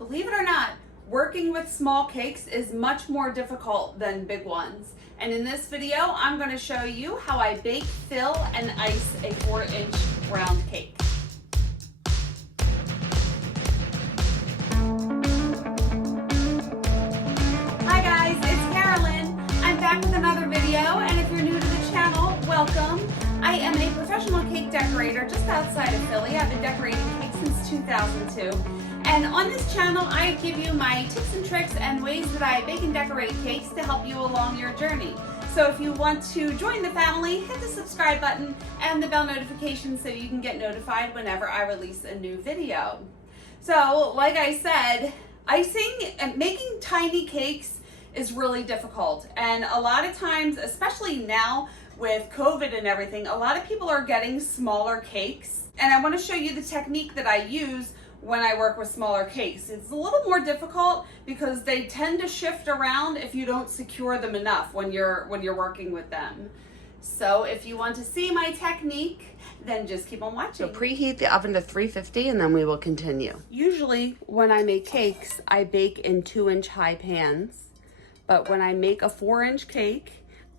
Believe it or not, working with small cakes is much more difficult than big ones. And in this video, I'm going to show you how I bake, fill, and ice a 4-inch round cake. Hi guys, it's Karolyn. I'm back with another video, and if you're new to the channel, welcome. I am a professional cake decorator just outside of Philly. I've been decorating cakes since 2002. And on this channel, I give you my tips and tricks and ways that I bake and decorate cakes to help you along your journey. So if you want to join the family, hit the subscribe button and the bell notification so you can get notified whenever I release a new video. So like I said, icing and making tiny cakes is really difficult. And a lot of times, especially now with COVID and everything, a lot of people are getting smaller cakes. And I want to show you the technique that I use when I work with smaller cakes. It's a little more difficult because they tend to shift around if you don't secure them enough when you're working with them. So if you want to see my technique, then just keep on watching. So preheat the oven to 350 and then we will continue. Usually when I make cakes, I bake in 2-inch high pans. But when I make a 4-inch cake,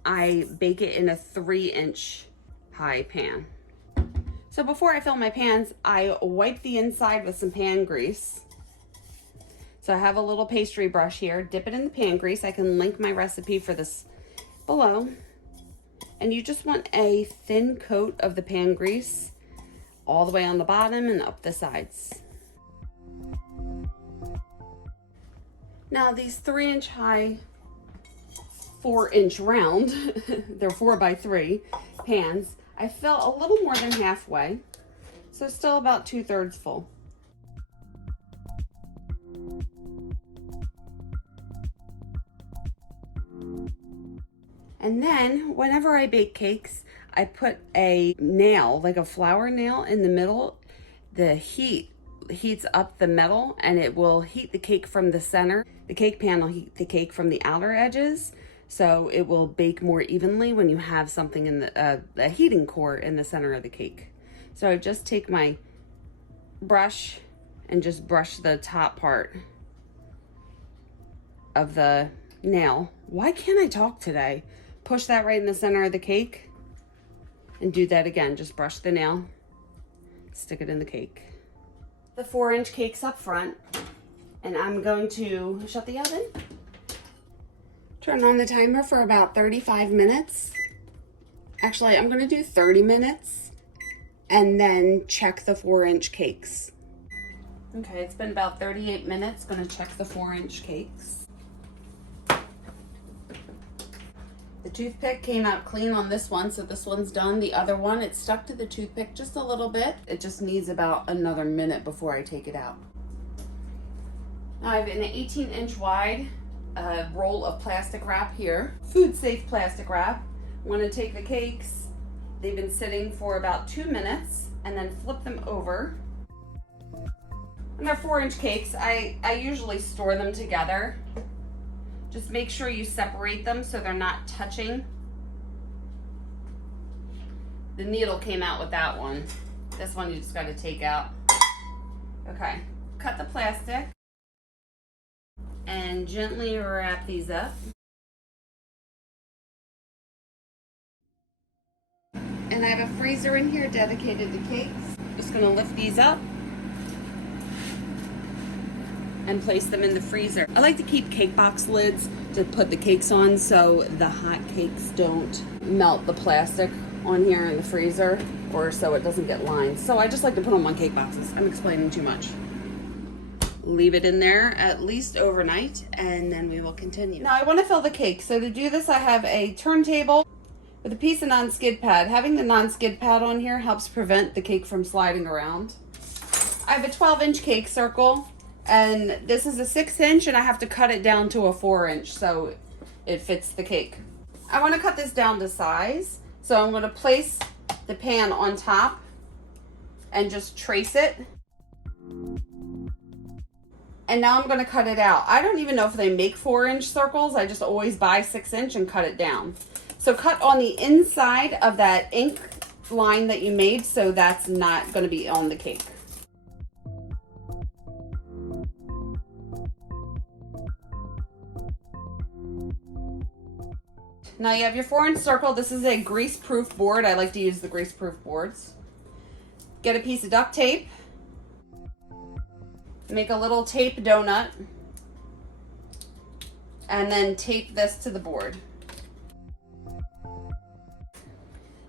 I bake it in a 3-inch high pan. So before I fill my pans, I wipe the inside with some pan grease. So I have a little pastry brush here, dip it in the pan grease. I can link my recipe for this below. And you just want a thin coat of the pan grease all the way on the bottom and up the sides. Now these 3-inch high, 4-inch round, they're 4x3 pans, I fill a little more than halfway, so still about 2/3 full. And then whenever I bake cakes, I put a nail, like a flour nail in the middle. The heat heats up the metal and it will heat the cake from the center. The cake pan will heat the cake from the outer edges. So it will bake more evenly when you have something in the a heating core in the center of the cake. So I just take my brush and just brush the top part of the nail. Why can't I talk today? Push that right in the center of the cake and do that again. Just brush the nail, stick it in the cake. The 4-inch cake's up front, and I'm going to shut the oven. Turn on the timer for about 35 minutes. Actually, I'm gonna do 30 minutes and then check the 4-inch cakes. Okay, it's been about 38 minutes. Gonna check the 4-inch cakes. The toothpick came out clean on this one, so this one's done. The other one, it stuck to the toothpick just a little bit. It just needs about another minute before I take it out. Now I have an 18-inch wide roll of plastic wrap here, food safe plastic wrap. I'm going to take the cakes, they've been sitting for about 2 minutes, and then flip them over. And they're 4-inch cakes. I usually store them together. Just make sure you separate them so they're not touching. The needle came out with that one. This one you just got to take out. Okay, cut the plastic and gently wrap these up. And I have a freezer in here dedicated to cakes. Just gonna lift these up and place them in the freezer. I like to keep cake box lids to put the cakes on so the hot cakes don't melt the plastic on here in the freezer, or so it doesn't get lined. So I just like to put them on cake boxes. I'm explaining too much. Leave it in there at least overnight, and then we will continue. Now I want to fill the cake. So to do this, I have a turntable with a piece of non-skid pad. Having the non-skid pad on here helps prevent the cake from sliding around. I have a 12-inch cake circle, and this is a 6-inch, and I have to cut it down to a 4-inch so it fits the cake. I want to cut this down to size, so I'm going to place the pan on top and just trace it. And now I'm going to cut it out. I don't even know if they make 4-inch circles. I just always buy 6-inch and cut it down. So cut on the inside of that ink line that you made, so that's not going to be on the cake. Now you have your 4-inch circle. This is a grease-proof board. I like to use the grease-proof boards. Get a piece of duct tape. Make a little tape donut. And then tape this to the board.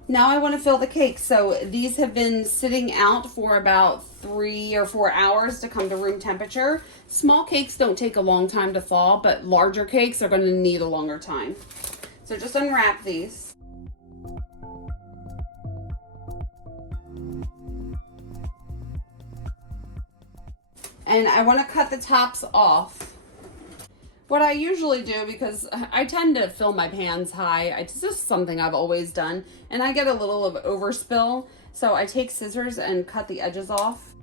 Now I want to fill the cake. So these have been sitting out for about 3 or 4 hours to come to room temperature. Small cakes don't take a long time to thaw, but larger cakes are going to need a longer time. So just unwrap these. And I want to cut the tops off. What I usually do, because I tend to fill my pans high, it's just something I've always done, and I get a little of overspill, so I take scissors and cut the edges off.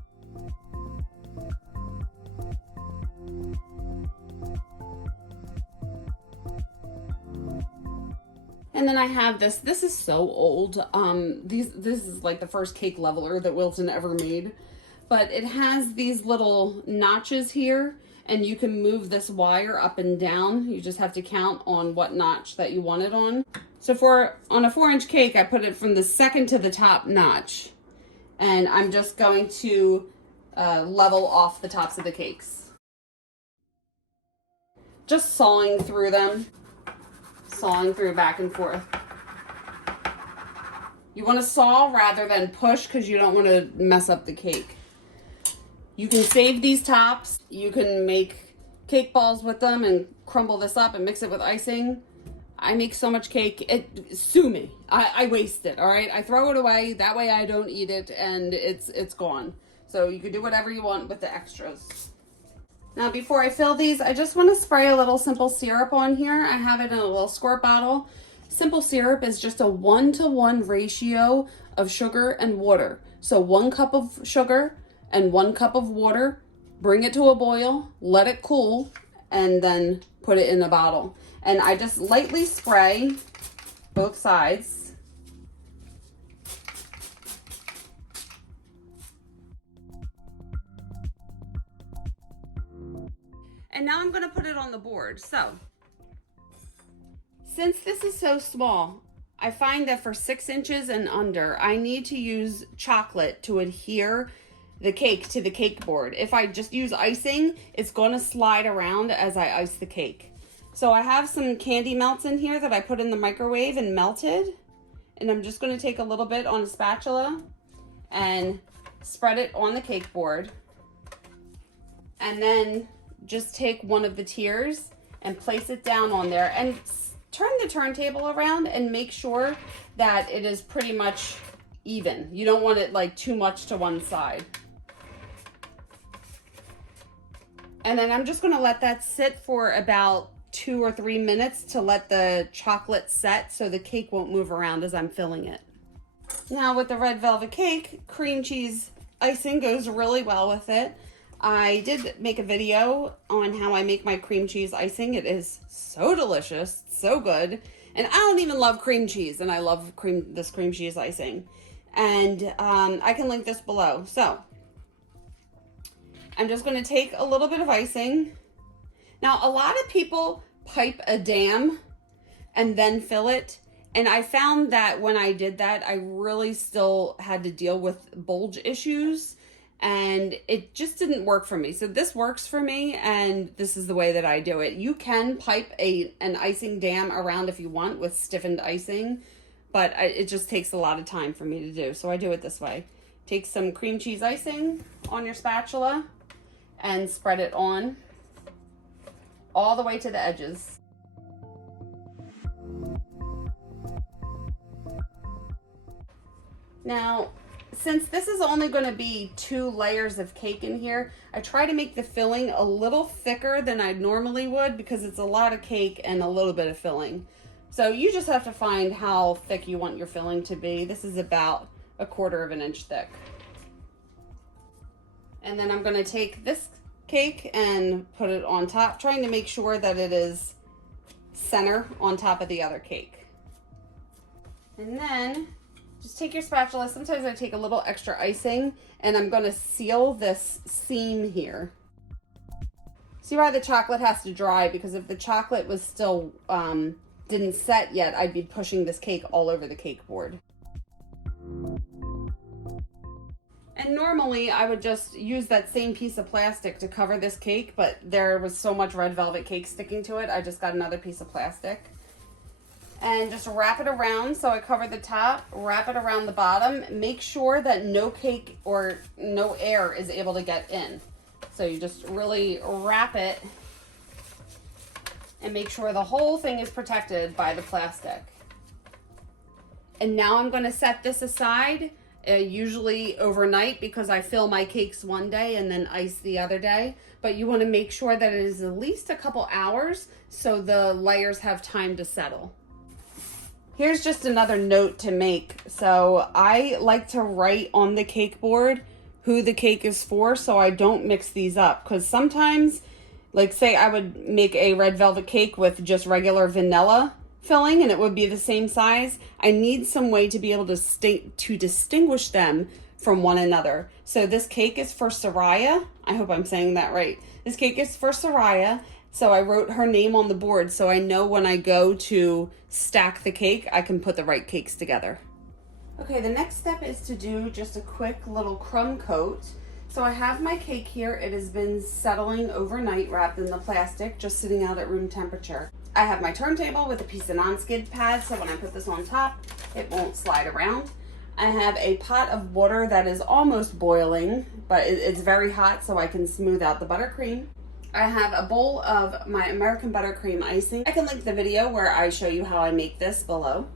And then I have this. This is so old. This is like the first cake leveler that Wilton ever made, but it has these little notches here. And you can move this wire up and down. You just have to count on what notch that you want it on. So on a 4-inch cake, I put it from the second to the top notch. And I'm just going to level off the tops of the cakes. Just sawing through them. Sawing through back and forth. You want to saw rather than push because you don't want to mess up the cake. You can save these tops. You can make cake balls with them and crumble this up and mix it with icing. I make so much cake. Sue me. I waste it, all right? I throw it away. That way I don't eat it and it's gone. So you can do whatever you want with the extras. Now before I fill these, I just want to spray a little simple syrup on here. I have it in a little squirt bottle. Simple syrup is just a 1-to-1 ratio of sugar and water. So 1 cup of sugar and 1 cup of water, bring it to a boil, let it cool, and then put it in a bottle. And I just lightly spray both sides. And now I'm gonna put it on the board. So, since this is so small, I find that for 6 inches and under, I need to use chocolate to adhere the cake to the cake board. If I just use icing, it's going to slide around as I ice the cake. So I have some candy melts in here that I put in the microwave and melted. And I'm just going to take a little bit on a spatula and spread it on the cake board. And then just take one of the tiers and place it down on there. And turn the turntable around and make sure that it is pretty much even. You don't want it like too much to one side. And then I'm just going to let that sit for about 2 or 3 minutes to let the chocolate set so the cake won't move around as I'm filling it. Now with the red velvet cake, cream cheese icing goes really well with it. I did make a video on how I make my cream cheese icing. It is so delicious, so good. And I don't even love cream cheese, and I love this cream cheese icing. And I can link this below. So I'm just going to take a little bit of icing. Now, a lot of people pipe a dam and then fill it. And I found that when I did that, I really still had to deal with bulge issues. And it just didn't work for me. So this works for me, and this is the way that I do it. You can pipe an icing dam around if you want with stiffened icing, but it just takes a lot of time for me to do. So I do it this way. Take some cream cheese icing on your spatula and spread it on all the way to the edges. Now, since this is only going to be 2 layers of cake in here, I try to make the filling a little thicker than I normally would because it's a lot of cake and a little bit of filling. So you just have to find how thick you want your filling to be. This is about 1/4 of an inch thick. And then I'm going to take this cake and put it on top, trying to make sure that it is center on top of the other cake. And then just take your spatula. Sometimes I take a little extra icing and I'm going to seal this seam here. See why the chocolate has to dry? Because if the chocolate was still didn't set yet, I'd be pushing this cake all over the cake board. And normally I would just use that same piece of plastic to cover this cake, but there was so much red velvet cake sticking to it, I just got another piece of plastic. And just wrap it around, so I cover the top, wrap it around the bottom. Make sure that no cake or no air is able to get in. So you just really wrap it and make sure the whole thing is protected by the plastic. And now I'm going to set this aside, usually overnight, because I fill my cakes one day and then ice the other day. But you want to make sure that it is at least a couple hours so the layers have time to settle. Here's just another note to make. So I like to write on the cake board who the cake is for, so I don't mix these up, because sometimes, like say I would make a red velvet cake with just regular vanilla filling and it would be the same size. I need some way to be able to distinguish them from one another. So this cake is for Soraya. I hope I'm saying that right. This cake is for Soraya. So I wrote her name on the board so I know when I go to stack the cake, I can put the right cakes together. Okay, the next step is to do just a quick little crumb coat. So I have my cake here. It has been settling overnight, wrapped in the plastic, just sitting out at room temperature. I have my turntable with a piece of non-skid pad, so when I put this on top, it won't slide around. I have a pot of water that is almost boiling, but it's very hot, so I can smooth out the buttercream. I have a bowl of my American buttercream icing. I can link the video where I show you how I make this below.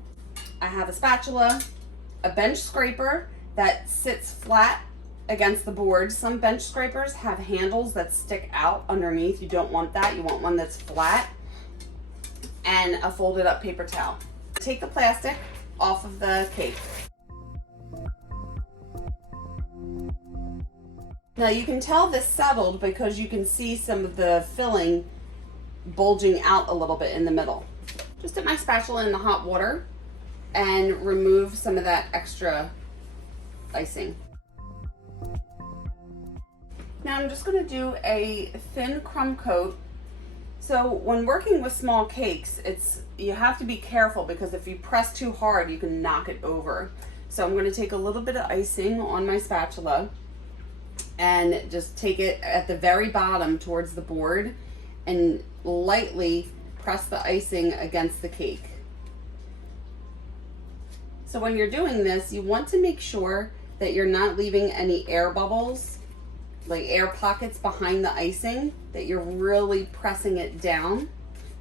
I have a spatula, a bench scraper that sits flat against the board. Some bench scrapers have handles that stick out underneath. You don't want that. You want one that's flat. And a folded up paper towel. Take the plastic off of the cake. Now you can tell this settled because you can see some of the filling bulging out a little bit in the middle. Just dip my spatula in the hot water and remove some of that extra icing. Now I'm just going to do a thin crumb coat. So when working with small cakes, you have to be careful because if you press too hard, you can knock it over. So I'm going to take a little bit of icing on my spatula and just take it at the very bottom towards the board and lightly press the icing against the cake. So when you're doing this, you want to make sure that you're not leaving any air bubbles, like air pockets behind the icing, that you're really pressing it down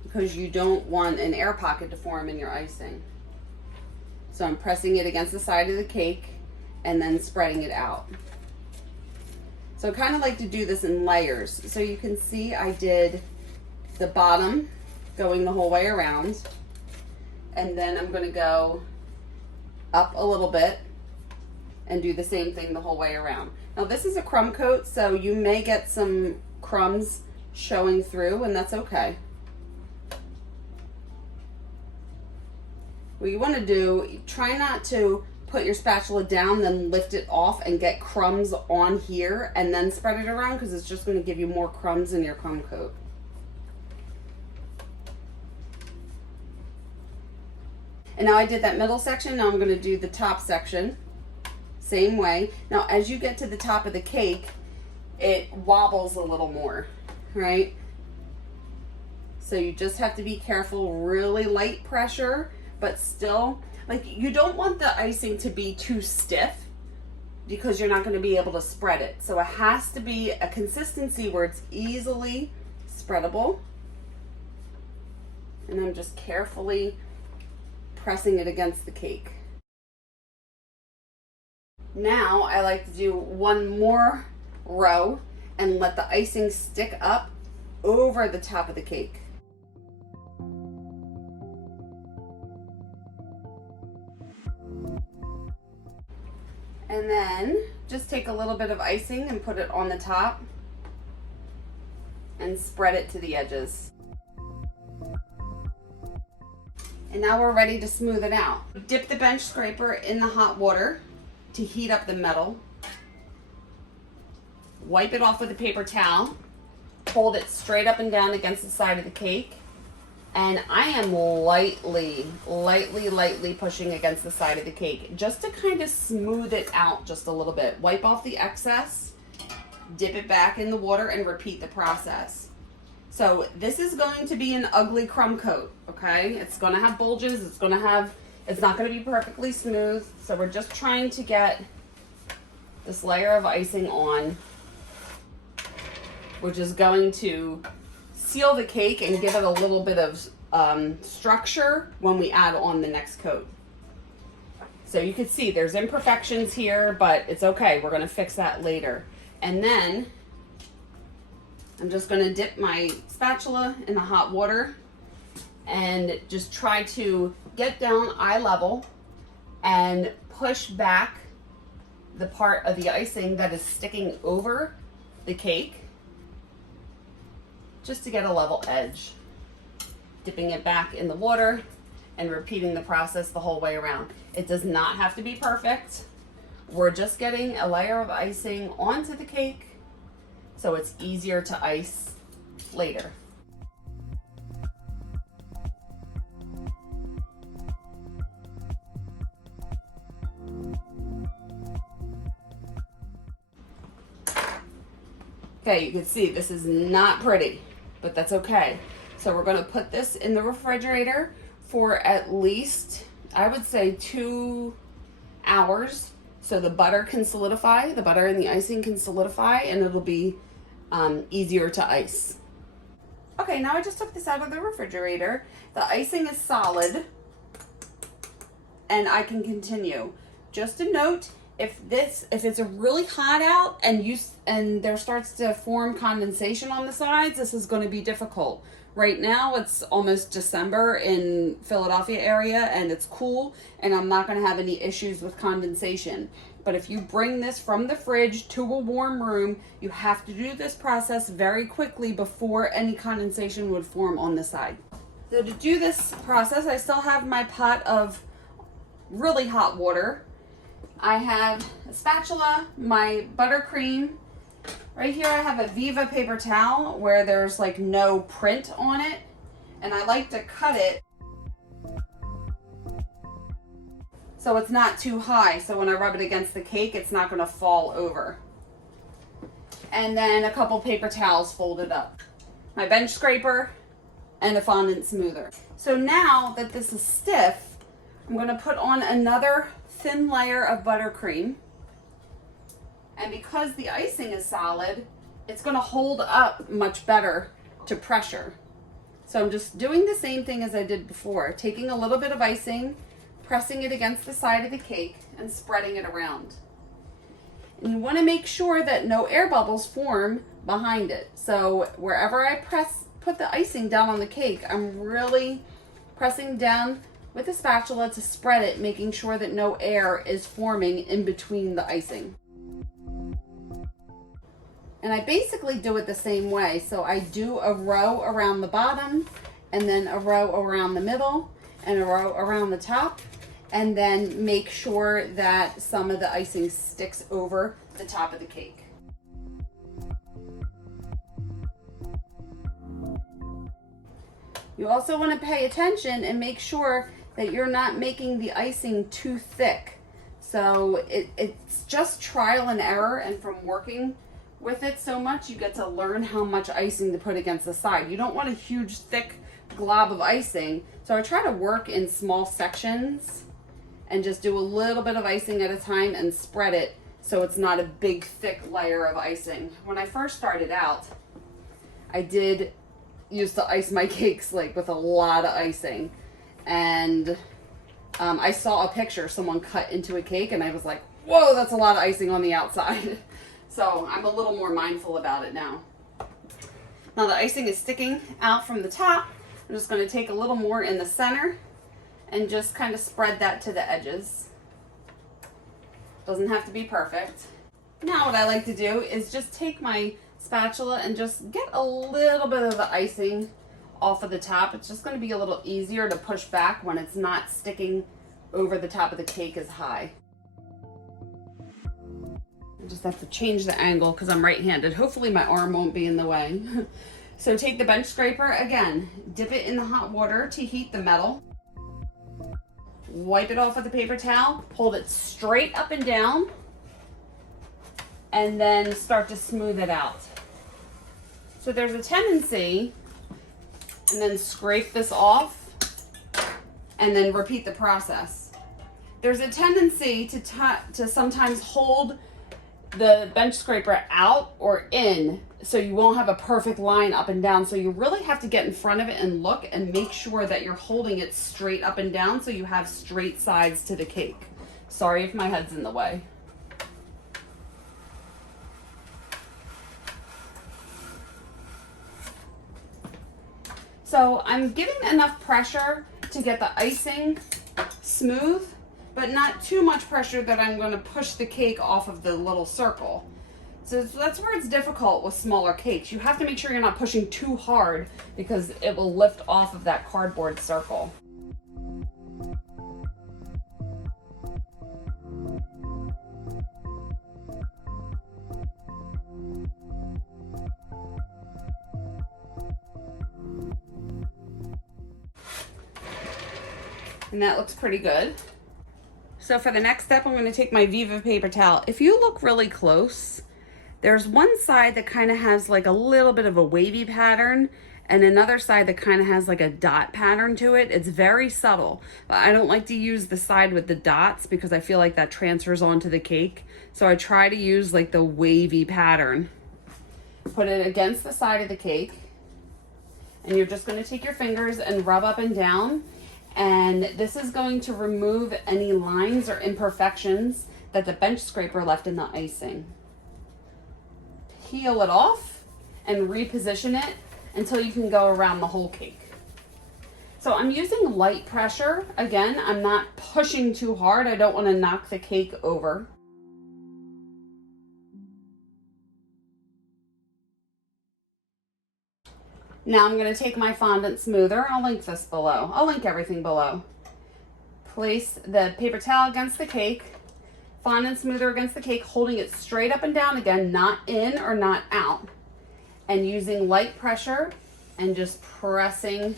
because you don't want an air pocket to form in your icing. So I'm pressing it against the side of the cake and then spreading it out. So I kind of like to do this in layers. So you can see I did the bottom going the whole way around, and then I'm going to go up a little bit and do the same thing the whole way around. Now this is a crumb coat, so you may get some crumbs showing through, and that's okay. What you want to do, try not to put your spatula down, then lift it off and get crumbs on here and then spread it around, because it's just going to give you more crumbs in your crumb coat. And now I did that middle section, now I'm going to do the top section. Same way. Now as you get to the top of the cake, it wobbles a little more, right? So you just have to be careful, really light pressure, but still, like, you don't want the icing to be too stiff because you're not going to be able to spread it. So it has to be a consistency where it's easily spreadable. And I'm just carefully pressing it against the cake. Now I like to do one more row and let the icing stick up over the top of the cake. And then just take a little bit of icing and put it on the top and spread it to the edges. And now we're ready to smooth it out. Dip the bench scraper in the hot water to heat up the metal. Wipe it off with a paper towel. Hold it straight up and down against the side of the cake. And I am lightly pushing against the side of the cake just to kind of smooth it out just a little bit. Wipe off the excess, dip it back in the water, and repeat the process. So this is going to be an ugly crumb coat, okay? It's gonna have bulges, it's not gonna be perfectly smooth. So we're just trying to get this layer of icing on, which is going to seal the cake and give it a little bit of structure when we add on the next coat. So you can see there's imperfections here, but it's okay. We're gonna fix that later. And then I'm just gonna dip my spatula in the hot water and just try to get down eye level and push back the part of the icing that is sticking over the cake, just to get a level edge. Dipping it back in the water and repeating the process the whole way around. It does not have to be perfect. We're just getting a layer of icing onto the cake so it's easier to ice later. Okay, you can see this is not pretty, but that's okay. So we're gonna put this in the refrigerator for at least, I would say 2 hours, so the butter can solidify, the butter and the icing can solidify, and it'll be easier to ice. Okay, now I just took this out of the refrigerator. The icing is solid, and I can continue. Just a note, if it's really hot out and there starts to form condensation on the sides, this is going to be difficult. Right now it's almost December in Philadelphia area and it's cool, and I'm not going to have any issues with condensation. But if you bring this from the fridge to a warm room, you have to do this process very quickly before any condensation would form on the side. So to do this process, I still have my pot of really hot water. I have a spatula, my buttercream. Right here I have a Viva paper towel where there's like no print on it, and I like to cut it so it's not too high, so when I rub it against the cake it's not going to fall over. And then a couple paper towels folded up, my bench scraper, and a fondant smoother. So now that this is stiff, I'm going to put on another thin layer of buttercream, and because the icing is solid, it's going to hold up much better to pressure. So I'm just doing the same thing as I did before, taking a little bit of icing, pressing it against the side of the cake, and spreading it around. And you want to make sure that no air bubbles form behind it. So wherever I put the icing down on the cake, I'm really pressing down with a spatula to spread it, making sure that no air is forming in between the icing. And I basically do it the same way. So I do a row around the bottom, and then a row around the middle, and a row around the top, and then make sure that some of the icing sticks over the top of the cake. You also want to pay attention and make sure that you're not making the icing too thick. So it's just trial and error, and from working with it so much, you get to learn how much icing to put against the side. You don't want a huge thick glob of icing, so I try to work in small sections and just do a little bit of icing at a time and spread it so it's not a big thick layer of icing. When I first started out, I used to ice my cakes like with a lot of icing, and I saw a picture someone cut into a cake and I was like, whoa, that's a lot of icing on the outside. So I'm a little more mindful about it now. Now the icing is sticking out from the top. I'm just going to take a little more in the center and just kind of spread that to the edges. Doesn't have to be perfect. Now what I like to do is just take my spatula and just get a little bit of the icing off of the top. It's just going to be a little easier to push back when it's not sticking over the top of the cake as high. I just have to change the angle because I'm right-handed. Hopefully my arm won't be in the way. So take the bench scraper again, dip it in the hot water to heat the metal. Wipe it off with a paper towel, hold it straight up and down, and then start to smooth it out. So there's a tendency, and then scrape this off, and then repeat the process. There's a tendency to sometimes hold the bench scraper out or in, so you won't have a perfect line up and down. So you really have to get in front of it and look and make sure that you're holding it straight up and down so you have straight sides to the cake. Sorry if my head's in the way. So I'm giving enough pressure to get the icing smooth, but not too much pressure that I'm going to push the cake off of the little circle. So that's where it's difficult with smaller cakes. You have to make sure you're not pushing too hard because it will lift off of that cardboard circle. And that looks pretty good. So for the next step, I'm going to take my Viva paper towel. If you look really close, there's one side that kind of has like a little bit of a wavy pattern and another side that kind of has like a dot pattern to it. It's very subtle. But I don't like to use the side with the dots because I feel like that transfers onto the cake. So I try to use like the wavy pattern. Put it against the side of the cake. And you're just going to take your fingers and rub up and down. And this is going to remove any lines or imperfections that the bench scraper left in the icing. Peel it off and reposition it until you can go around the whole cake. So I'm using light pressure. Again, I'm not pushing too hard. I don't want to knock the cake over. Now I'm going to take my fondant smoother. I'll link this below. I'll link everything below. Place the paper towel against the cake, fondant smoother against the cake, holding it straight up and down again, not in or not out. And using light pressure and just pressing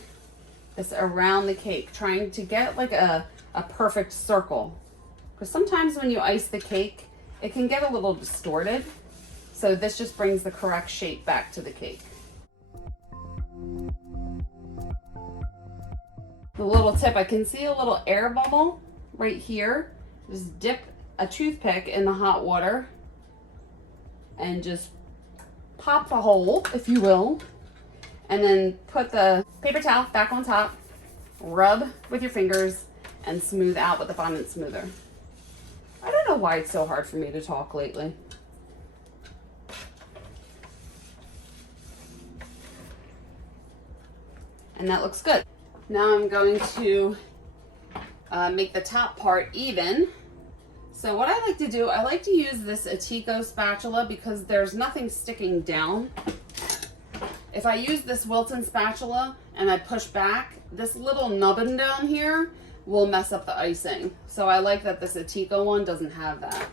this around the cake, trying to get like a perfect circle. Because sometimes when you ice the cake, it can get a little distorted. So this just brings the correct shape back to the cake. The little tip, I can see a little air bubble right here. Just dip a toothpick in the hot water and just pop the hole, if you will, and then put the paper towel back on top, rub with your fingers, and smooth out with the fondant smoother. I don't know why it's so hard for me to talk lately. And that looks good. Now I'm going to make the top part even. So what I like to do, I like to use this Atico spatula because there's nothing sticking down. If I use this Wilton spatula and I push back, this little nubbin down here will mess up the icing. So I like that this Atico one doesn't have that.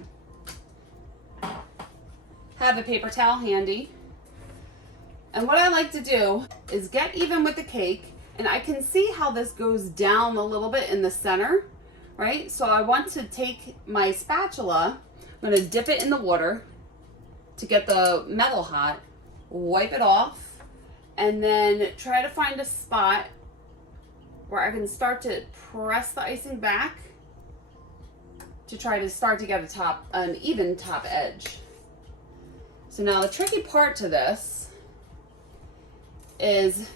Have a paper towel handy. And what I like to do is get even with the cake. And I can see how this goes down a little bit in the center, right? So I want to take my spatula, I'm going to dip it in the water to get the metal hot, wipe it off, and then try to find a spot where I can start to press the icing back to try to start to get an even top edge. So now the tricky part to this is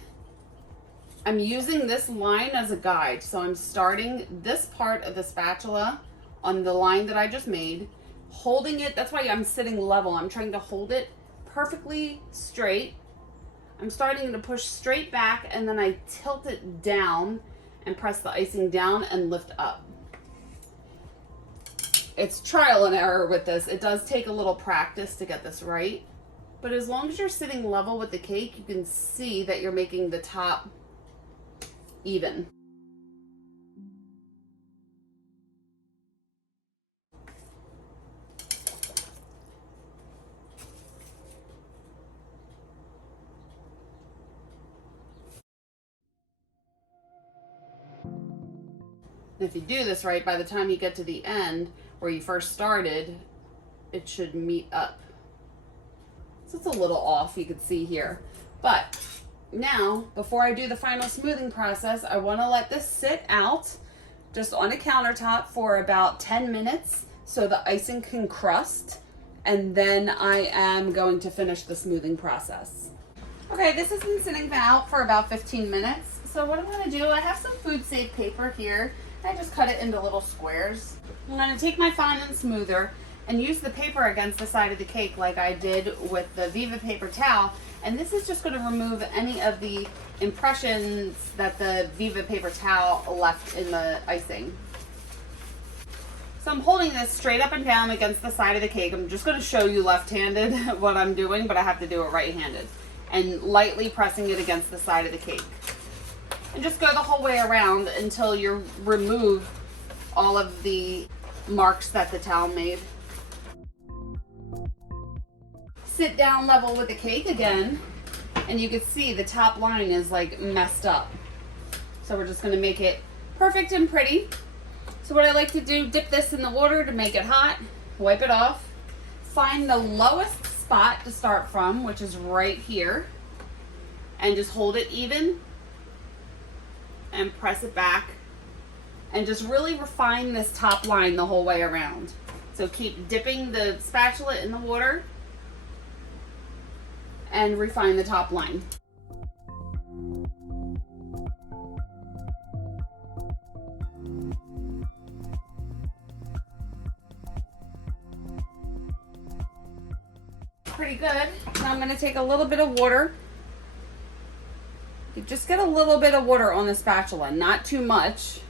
I'm using this line as a guide. So I'm starting this part of the spatula on the line that I just made, holding it. That's why I'm sitting level. I'm trying to hold it perfectly straight. I'm starting to push straight back and then I tilt it down and press the icing down and lift up. It's trial and error with this. It does take a little practice to get this right. But as long as you're sitting level with the cake, you can see that you're making the top even. And if you do this right, by the time you get to the end where you first started, it should meet up. So it's a little off, you can see here. But now, before I do the final smoothing process, I want to let this sit out just on a countertop for about 10 minutes so the icing can crust, and then I am going to finish the smoothing process. Okay, this has been sitting out for about 15 minutes. So what I'm going to do, I have some food safe paper here. I just cut it into little squares. I'm going to take my fondant smoother and use the paper against the side of the cake like I did with the Viva paper towel. And this is just going to remove any of the impressions that the Viva paper towel left in the icing. So I'm holding this straight up and down against the side of the cake. I'm just going to show you left-handed what I'm doing, but I have to do it right-handed. And lightly pressing it against the side of the cake. And just go the whole way around until you remove all of the marks that the towel made. Sit down level with the cake again, and you can see the top line is like messed up. So we're just going to make it perfect and pretty. So what I like to do, dip this in the water to make it hot, wipe it off, find the lowest spot to start from, which is right here, and just hold it even and press it back, and just really refine this top line the whole way around. So keep dipping the spatula in the water and refine the top line. Pretty good. Now I'm going to take a little bit of water. You just get a little bit of water on the spatula, not too much.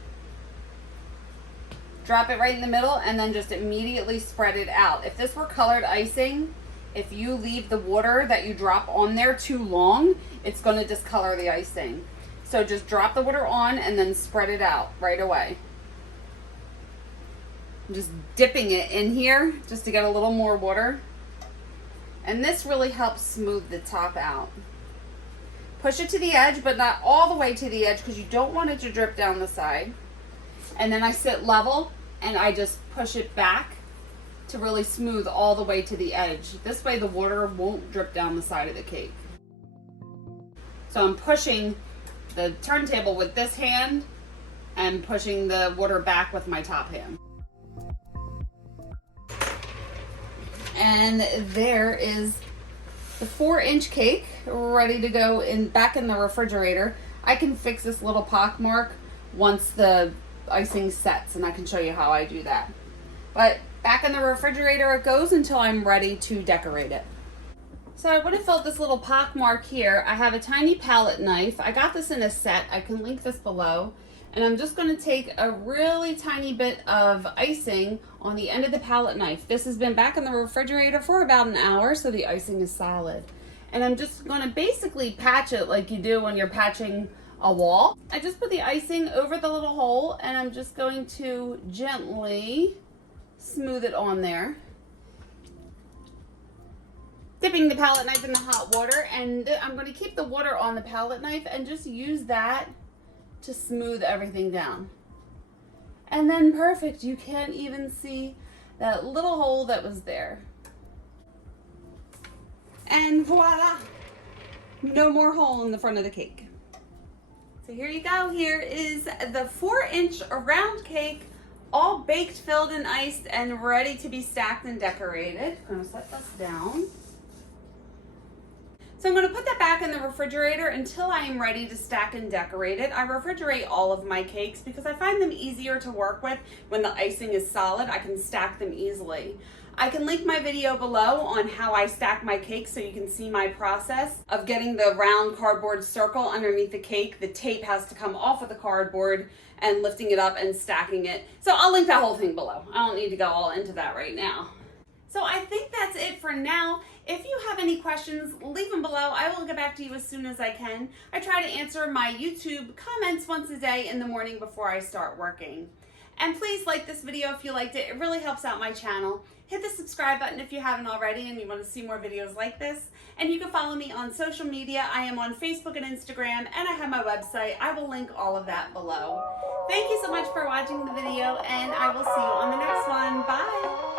Drop it right in the middle and then just immediately spread it out. If this were colored icing, if you leave the water that you drop on there too long, it's going to discolor the icing. So just drop the water on and then spread it out right away. I'm just dipping it in here just to get a little more water. And this really helps smooth the top out. Push it to the edge, but not all the way to the edge because you don't want it to drip down the side. And then I sit level and I just push it back to really smooth all the way to the edge. This way the water won't drip down the side of the cake. So I'm pushing the turntable with this hand and pushing the water back with my top hand. And there is the 4-inch cake ready to go back in the refrigerator. I can fix this little pock mark once the icing sets, and I can show you how I do that. But back in the refrigerator it goes until I'm ready to decorate it. So I would have felt this little pock mark here. I have a tiny palette knife. I got this in a set. I can link this below. And I'm just going to take a really tiny bit of icing on the end of the palette knife. This has been back in the refrigerator for about an hour, so the icing is solid. And I'm just going to basically patch it like you do when you're patching a wall. I just put the icing over the little hole, and I'm just going to gently smooth it on there. Dipping the palette knife in the hot water, and I'm going to keep the water on the palette knife and just use that to smooth everything down. And then perfect, you can't even see that little hole that was there. And voila, no more hole in the front of the cake. So here you go, here is the 4-inch round cake, all baked, filled, and iced, and ready to be stacked and decorated. I'm gonna set this down. So I'm going to put that back in the refrigerator until I am ready to stack and decorate it. I refrigerate all of my cakes because I find them easier to work with when the icing is solid. I can stack them easily. I can link my video below on how I stack my cakes so you can see my process of getting the round cardboard circle underneath the cake. The tape has to come off of the cardboard and lifting it up and stacking it. So I'll link that whole thing below. I don't need to go all into that right now. So I think that's it for now. If you have any questions, leave them below. I will get back to you as soon as I can. I try to answer my YouTube comments once a day in the morning before I start working. And please like this video if you liked it. It really helps out my channel. Hit the subscribe button if you haven't already and you want to see more videos like this. And you can follow me on social media. I am on Facebook and Instagram, and I have my website. I will link all of that below. Thank you so much for watching the video, and I will see you on the next one. Bye.